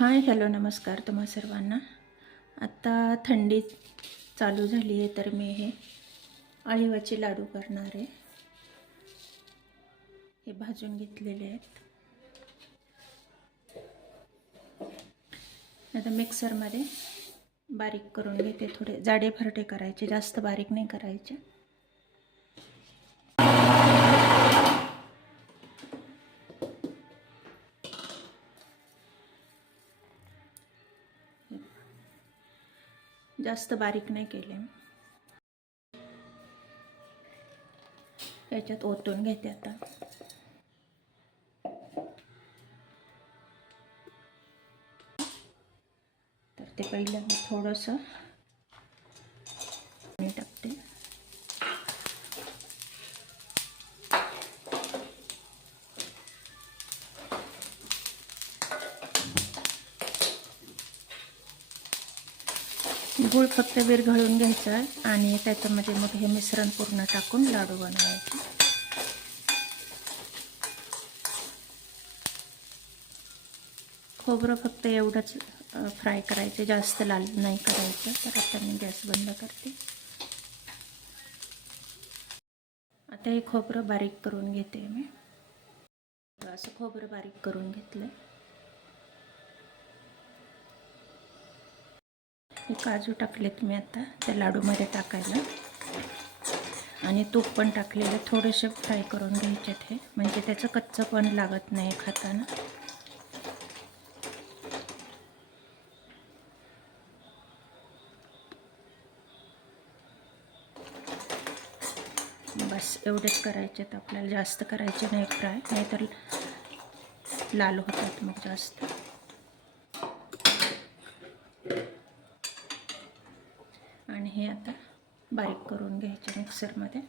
Hi hello नमस्कार तुम्हा सर्वांना. आत्ता थंडी चालू झाली आहे तर मी हे अळीवाचे लाडू करणार आहे. हे भाजून घेतलेले आहेत. आता मिक्सरमध्ये बारीक करून घेते थोडे. जाडे फरटे करायचे जास्त बारीक नाही करायचे. जास्त बारीक नाही केले. याच्यात ओतून घेते आता. तर ते पहिलं मी थोडंसं गूळ फक्त विरघळून घ्यायचा आहे आणि त्याच्यामध्ये मग हे मिश्रण पूर्ण टाकून लाडू बनवायचे. खोबरं फक्त एवढंच फ्राय करायचं जास्त लाल नाही करायचं तर आता मी गॅस बंद करते. आता हे खोबरं बारीक करून घेते मी. असं खोबरं बारीक करून घेतलं हे काजू टाकलेत मी आता त्या लाडूमध्ये टाकायला. आणि तूप पण टाकलेलं थोडेसे फ्राय करून घ्यायचे हे. म्हणजे त्याचं कच्चं पण लागत नाही खाताना. बस एवढेच करायचे आहेत आपल्याला. जास्त करायचे नाही फ्राय नाहीतर लाल होतात मग जास्त आणि हे आता बारीक करून घ्यायचे मिक्सरमध्ये.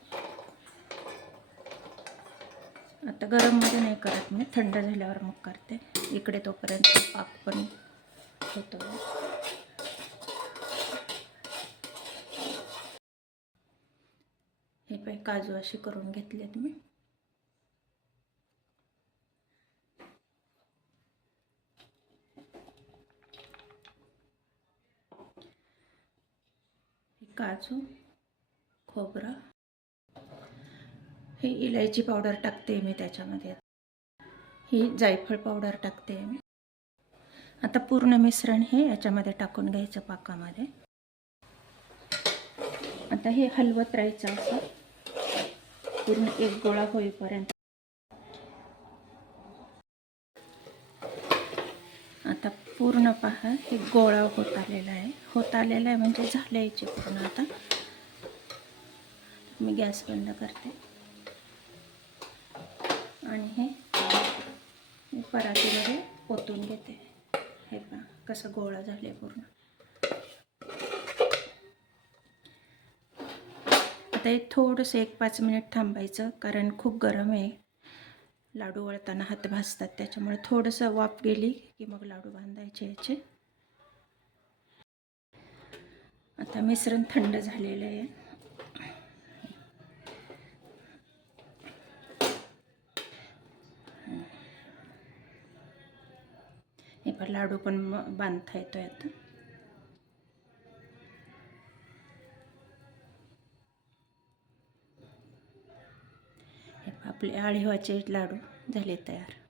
आता गरममध्ये नाही करत मी थंड झाल्यावर मग करते. इकडे तोपर्यंत पाक पण होतो. हे पाय काजू असे करून घेतलेत मी. काजू खोबरं. ही इलायची पावडर टाकते मी त्याच्यामध्ये. ही जायफळ पावडर टाकते मी. आता पूर्ण मिश्रण हे याच्यामध्ये टाकून घ्यायचं पाकामध्ये. आता हे हलवत राहायचं असं. पूर्ण एक गोळा होईपर्यंत. आता पूर्ण पहा हे गोळा होत आलेला आहे. होत आलेला आहे म्हणजे झालं याचे पूर्ण आता. मी गॅस बंद करते. आणि हे मी परातीमध्ये ओतून घेते. हे पहा कसं गोळा झाले पूर्ण. आता हे थोडंसं एक पाच मिनिट थांबायचं कारण खूप गरम आहे. लाडू वळताना हात भाजतात त्याच्यामुळे थोडंसं वाफ गेली की मग लाडू बांधायचे याचे. आता मिश्रण थंड झालेलं आहे. बघा लाडू पण बांधता येतोय आता हे आपले आळीवाचे लाडू झाले तयार.